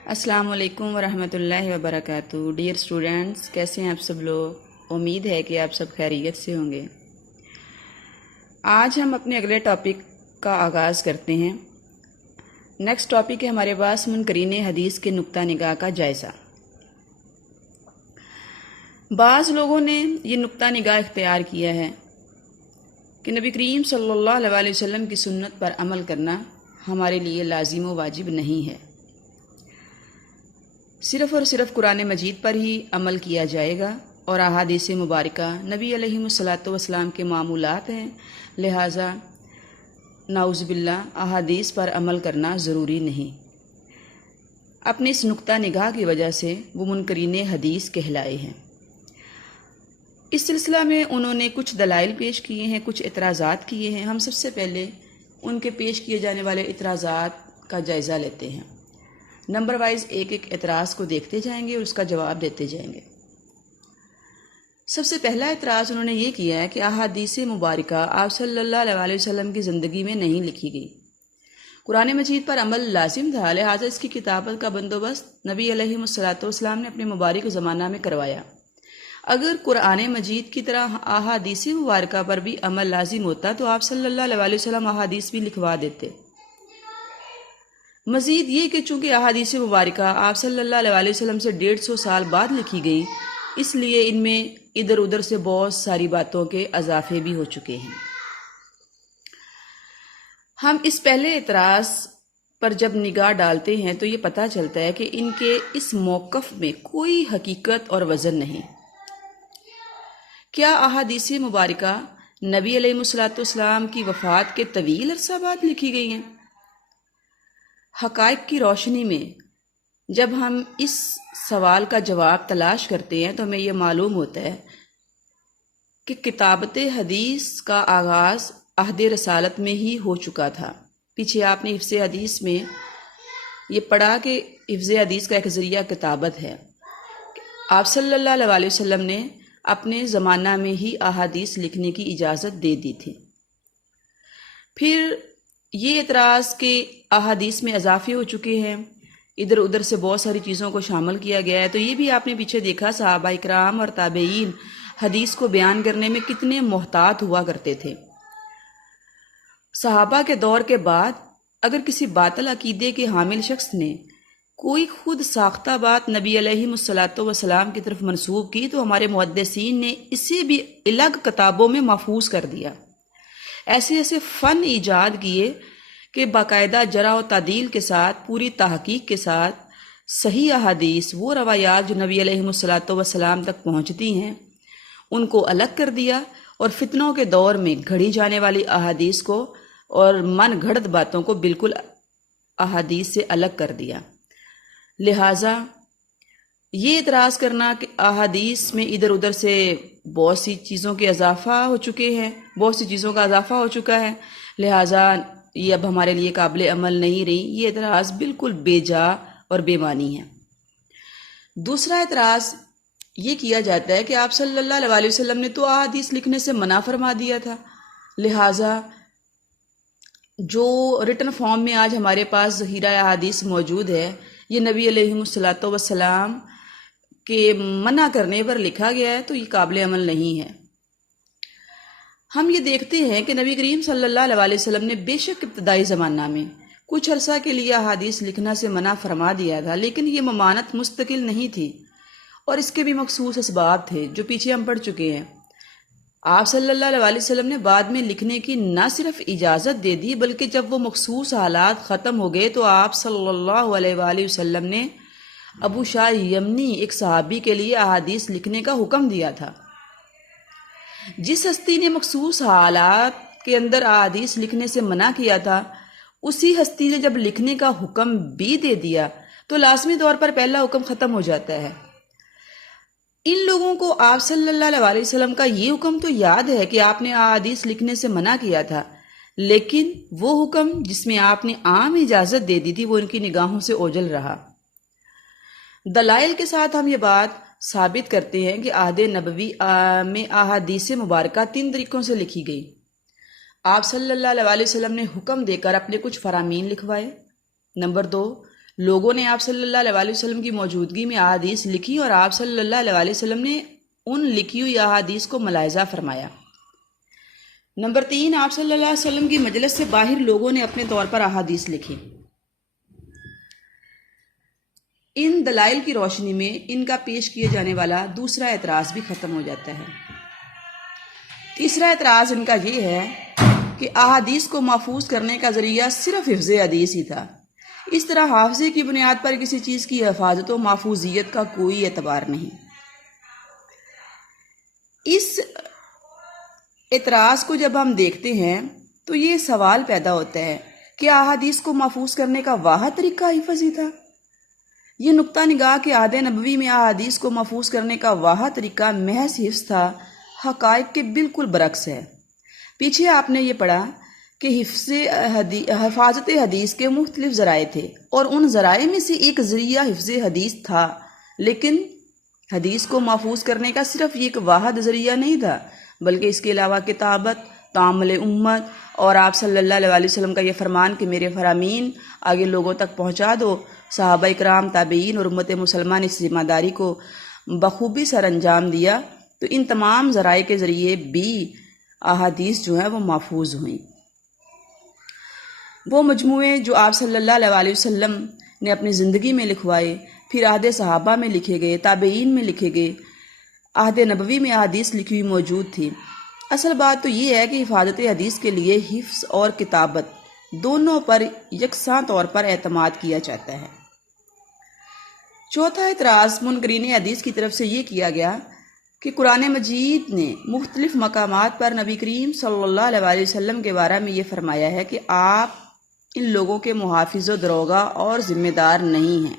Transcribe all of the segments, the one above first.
السلام علیکم ورحمۃ اللہ وبرکاتہ۔ ڈیئر اسٹوڈنٹس، کیسے ہیں آپ سب لوگ؟ امید ہے کہ آپ سب خیریت سے ہوں گے۔ آج ہم اپنے اگلے ٹاپک کا آغاز کرتے ہیں۔ نیکسٹ ٹاپک ہے ہمارے پاس منکرین حدیث کے نقطہ نگاہ کا جائزہ۔ بعض لوگوں نے یہ نقطہ نگاہ اختیار کیا ہے کہ نبی کریم صلی اللہ علیہ وسلم کی سنت پر عمل کرنا ہمارے لیے لازم و واجب نہیں ہے، صرف اور صرف قرآن مجید پر ہی عمل کیا جائے گا، اور احادیث مبارکہ نبی علیہ الصلاۃ والسلام کے معمولات ہیں، لہٰذا نعوذ باللہ احادیث پر عمل کرنا ضروری نہیں۔ اپنے اس نقطہ نگاہ کی وجہ سے وہ منکرین حدیث کہلائے ہیں۔ اس سلسلہ میں انہوں نے کچھ دلائل پیش کیے ہیں، کچھ اعتراضات کیے ہیں۔ ہم سب سے پہلے ان کے پیش کیے جانے والے اعتراضات کا جائزہ لیتے ہیں۔ نمبر وائز ایک ایک اعتراض کو دیکھتے جائیں گے اور اس کا جواب دیتے جائیں گے۔ سب سے پہلا اعتراض انہوں نے یہ کیا ہے کہ احادیث مبارکہ آپ صلی اللہ علیہ وسلم کی زندگی میں نہیں لکھی گئی۔ قرآن مجید پر عمل لازم تھا، لہٰذا اس کی کتابت کا بندوبست نبی علیہ الصلاۃ والسلام نے اپنے مبارک زمانہ میں کروایا۔ اگر قرآن مجید کی طرح احادیث مبارکہ پر بھی عمل لازم ہوتا تو آپ صلی اللہ علیہ وسلم احادیث بھی لکھوا دیتے۔ مزید یہ کہ چونکہ احادیث مبارکہ آپ صلی اللہ علیہ وسلم سے 150 سال بعد لکھی گئی، اس لیے ان میں ادھر ادھر سے بہت ساری باتوں کے اضافے بھی ہو چکے ہیں۔ ہم اس پہلے اعتراض پر جب نگاہ ڈالتے ہیں تو یہ پتہ چلتا ہے کہ ان کے اس موقف میں کوئی حقیقت اور وزن نہیں۔ کیا احادیث مبارکہ نبی علیہ الصلاۃ والسلام کی وفات کے طویل عرصہ بعد لکھی گئی ہیں؟ حقائق کی روشنی میں جب ہم اس سوال کا جواب تلاش کرتے ہیں تو ہمیں یہ معلوم ہوتا ہے کہ کتابت حدیث کا آغاز عہد رسالت میں ہی ہو چکا تھا۔ پیچھے آپ نے حفظ حدیث میں یہ پڑھا کہ حفظ حدیث کا ایک ذریعہ کتابت ہے۔ آپ صلی اللہ علیہ وسلم نے اپنے زمانہ میں ہی احادیث لکھنے کی اجازت دے دی تھی۔ پھر یہ اعتراض کہ احادیث میں اضافے ہو چکے ہیں، ادھر ادھر سے بہت ساری چیزوں کو شامل کیا گیا ہے، تو یہ بھی آپ نے پیچھے دیکھا صحابہ اکرام اور تابعین حدیث کو بیان کرنے میں کتنے محتاط ہوا کرتے تھے۔ صحابہ کے دور کے بعد اگر کسی باطل عقیدے کے حامل شخص نے کوئی خود ساختہ بات نبی علیہ الصلاۃ والسلام کی طرف منسوب کی تو ہمارے محدثین نے اسے بھی الگ کتابوں میں محفوظ کر دیا۔ ایسے ایسے فن ایجاد کیے کہ باقاعدہ جرح و تعدیل کے ساتھ، پوری تحقیق کے ساتھ صحیح احادیث، وہ روایات جو نبی علیہ الصلاۃ والسلام تک پہنچتی ہیں، ان کو الگ کر دیا، اور فتنوں کے دور میں گھڑی جانے والی احادیث کو اور من گھڑت باتوں کو بالکل احادیث سے الگ کر دیا۔ لہٰذا یہ اعتراض کرنا کہ احادیث میں ادھر ادھر سے بہت سی چیزوں کے اضافہ ہو چکے ہیں، بہت سی چیزوں کا اضافہ ہو چکا ہے، لہٰذا یہ اب ہمارے لیے قابل عمل نہیں رہی، یہ اعتراض بالکل بے جا اور بے معنی ہے۔ دوسرا اعتراض یہ کیا جاتا ہے کہ آپ صلی اللہ علیہ وسلم نے تو احادیث لکھنے سے منع فرما دیا تھا، لہٰذا جو ریٹن فارم میں آج ہمارے پاس ذخیرہ احادیث موجود ہے، یہ نبی علیہ الصلاۃ والسلام کے منع کرنے پر لکھا گیا ہے، تو یہ قابل عمل نہیں ہے۔ ہم یہ دیکھتے ہیں کہ نبی کریم صلی اللہ علیہ وسلم نے بے شک ابتدائی زمانہ میں کچھ عرصہ کے لیے احادیث لکھنا سے منع فرما دیا تھا، لیکن یہ ممانعت مستقل نہیں تھی، اور اس کے بھی مخصوص اسباب تھے جو پیچھے ہم پڑھ چکے ہیں۔ آپ صلی اللہ علیہ وسلم نے بعد میں لکھنے کی نہ صرف اجازت دے دی، بلکہ جب وہ مخصوص حالات ختم ہو گئے تو آپ صلی اللہ علیہ وسلم نے ابو شاہ یمنی ایک صحابی کے لیے احادیث لکھنے کا حکم دیا تھا۔ جس ہستی نے مخصوص حالات کے اندر احادیث لکھنے سے منع کیا تھا، اسی ہستی نے جب لکھنے کا حکم بھی دے دیا تو لازمی طور پر پہلا حکم ختم ہو جاتا ہے۔ ان لوگوں کو آپ صلی اللہ علیہ وسلم کا یہ حکم تو یاد ہے کہ آپ نے احادیث لکھنے سے منع کیا تھا، لیکن وہ حکم جس میں آپ نے عام اجازت دے دی تھی وہ ان کی نگاہوں سے اوجھل رہا۔ دلائل کے ساتھ ہم یہ بات ثابت کرتے ہیں کہ عہد نبوی میں احادیث مبارکہ 3 طریقوں سے لکھی گئی۔ آپ صلی اللہ علیہ وسلم نے حکم دے کر اپنے کچھ فرامین لکھوائے۔ نمبر 2، لوگوں نے آپ صلی اللہ علیہ وسلم کی موجودگی میں احادیث لکھی اور آپ صلی اللہ علیہ وسلم نے ان لکھی ہوئی احادیث کو ملاحظہ فرمایا۔ نمبر 3، آپ صلی اللہ علیہ وسلم کی مجلس سے باہر لوگوں نے اپنے طور پر احادیث لکھی۔ ان دلائل کی روشنی میں ان کا پیش کیے جانے والا دوسرا اعتراض بھی ختم ہو جاتا ہے۔ تیسرا اعتراض ان کا یہ ہے کہ احادیث کو محفوظ کرنے کا ذریعہ صرف حفظ حدیث ہی تھا۔ اس طرح حافظے کی بنیاد پر کسی چیز کی حفاظت و محفوظیت کا کوئی اعتبار نہیں۔ اس اعتراض کو جب ہم دیکھتے ہیں تو یہ سوال پیدا ہوتا ہے کہ احادیث کو محفوظ کرنے کا واحد طریقہ حفظ ہی تھا؟ یہ نقطہ نگاہ کہ عہد نبوی میں احادیث کو محفوظ کرنے کا واحد طریقہ محض حفظ تھا، حقائق کے بالکل برعکس ہے۔ پیچھے آپ نے یہ پڑھا کہ حفاظت حدیث کے مختلف ذرائع تھے اور ان ذرائع میں سے ایک ذریعہ حفظ حدیث تھا، لیکن حدیث کو محفوظ کرنے کا صرف یہ ایک واحد ذریعہ نہیں تھا، بلکہ اس کے علاوہ کتابت، تعامل امت اور آپ صلی اللہ علیہ وسلم کا یہ فرمان کہ میرے فرامین آگے لوگوں تک پہنچا دو۔ صحابہ اکرام، تابعین اور امت مسلمان اس ذمہ داری کو بخوبی سر انجام دیا، تو ان تمام ذرائع کے ذریعے بھی احادیث جو ہیں وہ محفوظ ہوئیں۔ وہ مجموعے جو آپ صلی اللہ علیہ وسلم نے اپنی زندگی میں لکھوائے، پھر عہد صحابہ میں لکھے گئے، تابعین میں لکھے گئے، عہد نبوی میں احادیث لکھی ہوئی موجود تھی۔ اصل بات تو یہ ہے کہ حفاظت حدیث کے لیے حفظ اور کتابت دونوں پر یکساں طور پر اعتماد کیا جاتا ہے۔ چوتھا اعتراض منکرین حدیث کی طرف سے یہ کیا گیا کہ قرآن مجید نے مختلف مقامات پر نبی کریم صلی اللہ علیہ وسلم کے بارے میں یہ فرمایا ہے کہ آپ ان لوگوں کے محافظ و دروگا اور ذمہ دار نہیں ہیں،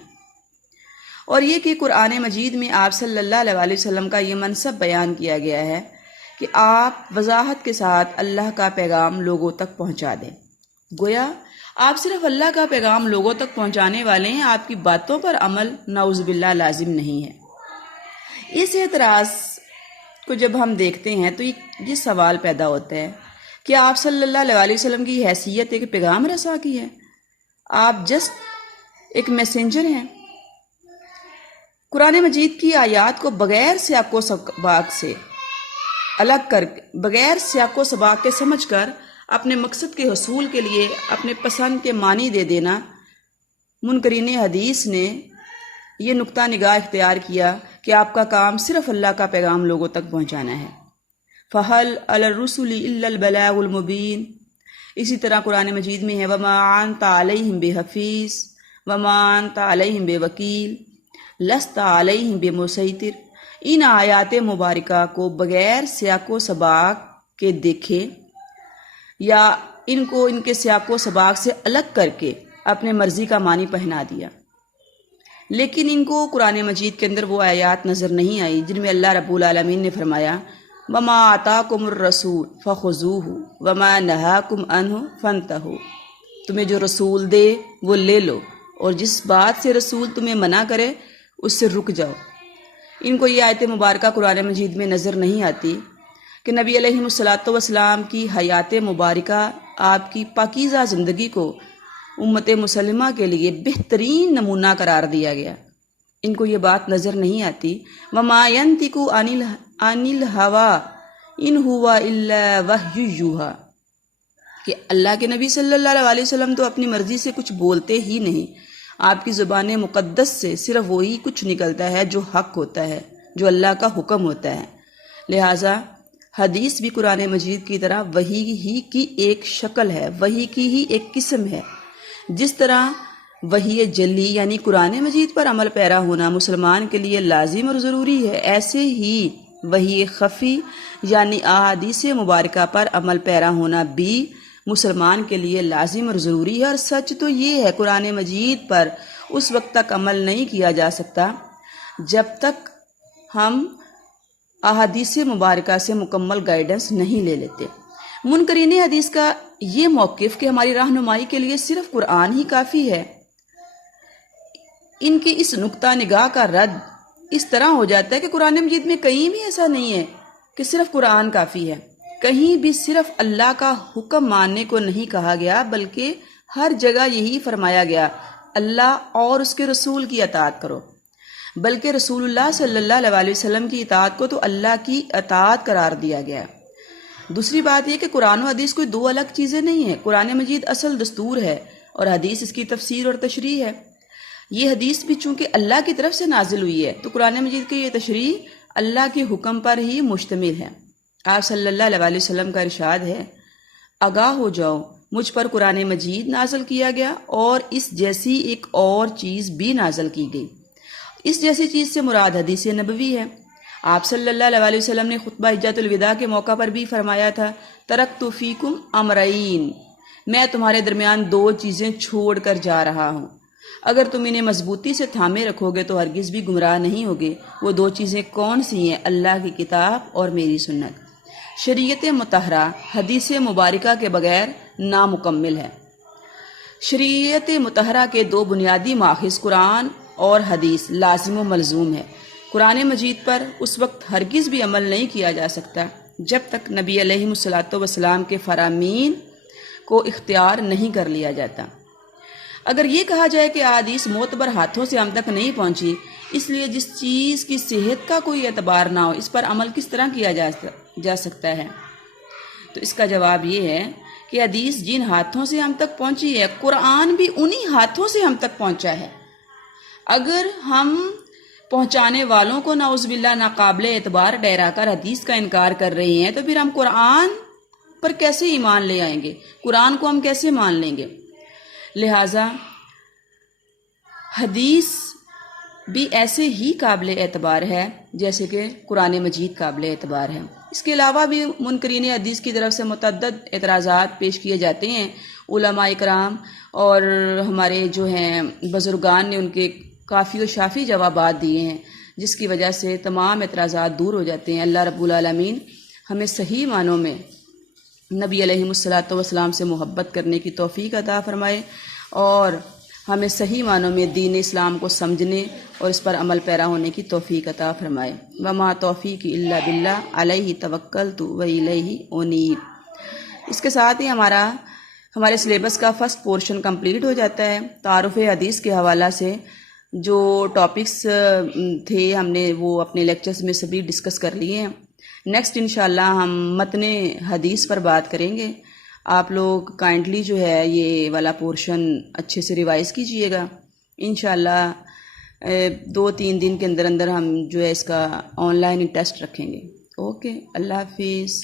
اور یہ کہ قرآن مجید میں آپ صلی اللہ علیہ وسلم کا یہ منصب بیان کیا گیا ہے کہ آپ وضاحت کے ساتھ اللہ کا پیغام لوگوں تک پہنچا دیں۔ گویا آپ صرف اللہ کا پیغام لوگوں تک پہنچانے والے ہیں، آپ کی باتوں پر عمل نعوذ باللہ لازم نہیں ہے۔ اس اعتراض کو جب ہم دیکھتے ہیں تو یہ سوال پیدا ہوتا ہے کہ آپ صلی اللہ علیہ وسلم کی حیثیت ایک پیغام رساں کی ہے، آپ جسٹ ایک میسنجر ہیں۔ قرآن مجید کی آیات کو بغیر سیاق و سباق سے الگ کر، بغیر سیاق و سباق کے سمجھ کر اپنے مقصد کے حصول کے لیے اپنے پسند کے معنی دے دینا، منکرین حدیث نے یہ نقطہ نگاہ اختیار کیا کہ آپ کا کام صرف اللہ کا پیغام لوگوں تک پہنچانا ہے۔ فَهَلْ عَلَى الرُّسُلِ إِلَّا الْبَلَاغُ الْمُبِينُ۔ اسی طرح قرآن مجید میں ہے وَمَا أَنْتَ عَلَيْهِمْ بِحَفِيظٍ وَمَا أَنْتَ عَلَيْهِمْ بِوَكِيلٍ لَسْتَ عَلَيْهِمْ بِمُسَيْطِرٍ۔ ان آیات مبارکہ کو بغیر سیاق و سباق کے دیکھے یا ان کو ان کے سیاق و سباق سے الگ کر کے اپنے مرضی کا معنی پہنا دیا، لیکن ان کو قرآن مجید کے اندر وہ آیات نظر نہیں آئی جن میں اللہ رب العالمین نے فرمایا وَمَا آتَاكُمُ الرَّسُولُ فَخُذُوهُ وَمَا نَهَاكُمْ عَنْهُ فَانْتَهُوا۔ تمہیں جو رسول دے وہ لے لو، اور جس بات سے رسول تمہیں منع کرے اس سے رک جاؤ۔ ان کو یہ آیت مبارکہ قرآن مجید میں نظر نہیں آتی کہ نبی علیہ السلام کی حیات مبارکہ، آپ کی پاکیزہ زندگی کو امت مسلمہ کے لیے بہترین نمونہ قرار دیا گیا۔ ان کو یہ بات نظر نہیں آتی وَمَا يَنْتِقُ عَنِ الْهَوَىٰ إِنْ هُوَ إِلَّا وَحْيٌ يُوحَىٰ کہ اللہ کے نبی صلی اللہ علیہ وسلم تو اپنی مرضی سے کچھ بولتے ہی نہیں، آپ کی زبان مقدس سے صرف وہی کچھ نکلتا ہے جو حق ہوتا ہے، جو اللہ کا حکم ہوتا ہے۔ لہٰذا حدیث بھی قرآن مجید کی طرح وحی ہی کی ایک شکل ہے، وحی کی ہی ایک قسم ہے۔ جس طرح وحی جلی یعنی قرآن مجید پر عمل پیرا ہونا مسلمان کے لیے لازم اور ضروری ہے، ایسے ہی وحی خفی یعنی احادیث مبارکہ پر عمل پیرا ہونا بھی مسلمان کے لیے لازم اور ضروری ہے۔ اور سچ تو یہ ہے قرآن مجید پر اس وقت تک عمل نہیں کیا جا سکتا جب تک ہم احادیث مبارکہ سے مکمل گائیڈنس نہیں لے لیتے۔ منکرین حدیث کا یہ موقف کہ ہماری رہنمائی کے لیے صرف قرآن ہی کافی ہے، ان کی اس نقطہ نگاہ کا رد اس طرح ہو جاتا ہے کہ قرآن مجید میں کہیں بھی ایسا نہیں ہے کہ صرف قرآن کافی ہے، کہیں بھی صرف اللہ کا حکم ماننے کو نہیں کہا گیا، بلکہ ہر جگہ یہی فرمایا گیا اللہ اور اس کے رسول کی اطاعت کرو، بلکہ رسول اللہ صلی اللہ علیہ وسلم کی اطاعت کو تو اللہ کی اطاعت قرار دیا گیا۔ دوسری بات یہ کہ قرآن و حدیث کوئی دو الگ چیزیں نہیں ہیں۔ قرآن مجید اصل دستور ہے اور حدیث اس کی تفسیر اور تشریح ہے۔ یہ حدیث بھی چونکہ اللہ کی طرف سے نازل ہوئی ہے تو قرآن مجید کی یہ تشریح اللہ کے حکم پر ہی مشتمل ہے۔ آپ صلی اللہ علیہ وسلم کا ارشاد ہے، آگاہ ہو جاؤ، مجھ پر قرآن مجید نازل کیا گیا اور اس جیسی ایک اور چیز بھی نازل کی گئی۔ اس جیسی چیز سے مراد حدیث نبوی ہے۔ آپ صلی اللہ علیہ وسلم نے خطبہ حجۃ الوداع کے موقع پر بھی فرمایا تھا، ترکت فیکم امرین، میں تمہارے درمیان دو چیزیں چھوڑ کر جا رہا ہوں، اگر تم انہیں مضبوطی سے تھامے رکھو گے تو ہرگز بھی گمراہ نہیں ہوگے۔ وہ دو چیزیں کون سی ہیں؟ اللہ کی کتاب اور میری سنت۔ شریعت مطہرہ حدیث مبارکہ کے بغیر نامکمل ہے۔ شریعت مطہرہ کے دو بنیادی ماخذ قرآن اور حدیث لازم و ملزوم ہے۔ قرآن مجید پر اس وقت ہرگز بھی عمل نہیں کیا جا سکتا جب تک نبی علیہ الصلوۃ والسلام کے فرامین کو اختیار نہیں کر لیا جاتا۔ اگر یہ کہا جائے کہ احادیث معتبر ہاتھوں سے ہم تک نہیں پہنچی، اس لیے جس چیز کی صحت کا کوئی اعتبار نہ ہو اس پر عمل کس طرح کیا جا سکتا ہے؟ تو اس کا جواب یہ ہے کہ حدیث جن ہاتھوں سے ہم تک پہنچی ہے، قرآن بھی انہی ہاتھوں سے ہم تک پہنچا ہے۔ اگر ہم پہنچانے والوں کو نعوذ باللہ ناقابل اعتبار ٹھہرا کر حدیث کا انکار کر رہے ہیں تو پھر ہم قرآن پر کیسے ایمان لے آئیں گے؟ قرآن کو ہم کیسے مان لیں گے؟ لہٰذا حدیث بھی ایسے ہی قابل اعتبار ہے جیسے کہ قرآن مجید قابل اعتبار ہے۔ اس کے علاوہ بھی منکرین حدیث کی طرف سے متعدد اعتراضات پیش کیے جاتے ہیں۔ علماء کرام اور ہمارے جو ہیں بزرگان نے ان کے کافی و شافی جوابات دیے ہیں، جس کی وجہ سے تمام اعتراضات دور ہو جاتے ہیں۔ اللہ رب العالمین ہمیں صحیح معنوں میں نبی علیہ الصلوۃ والسلام سے محبت کرنے کی توفیق عطا فرمائے اور ہمیں صحیح معنوں میں دین اسلام کو سمجھنے اور اس پر عمل پیرا ہونے کی توفیق عطا فرمائے۔ وما توفیقی الا باللہ علیہ توکلت و الیہ انیب۔ اس کے ساتھ ہی ہمارے سلیبس کا فرسٹ پورشن کمپلیٹ ہو جاتا ہے۔ تعارف حدیث کے حوالہ سے جو ٹاپکس تھے ہم نے وہ اپنے لیکچرز میں سبھی ڈسکس کر لیے ہیں۔ نیکسٹ انشاءاللہ ہم متن حدیث پر بات کریں گے۔ آپ لوگ کائنڈلی جو ہے یہ والا پورشن اچھے سے ریوائز کیجئے گا۔ انشاءاللہ 2-3 دن کے اندر ہم جو ہے اس کا آن لائن ٹیسٹ رکھیں گے۔ اوکے، اللہ حافظ۔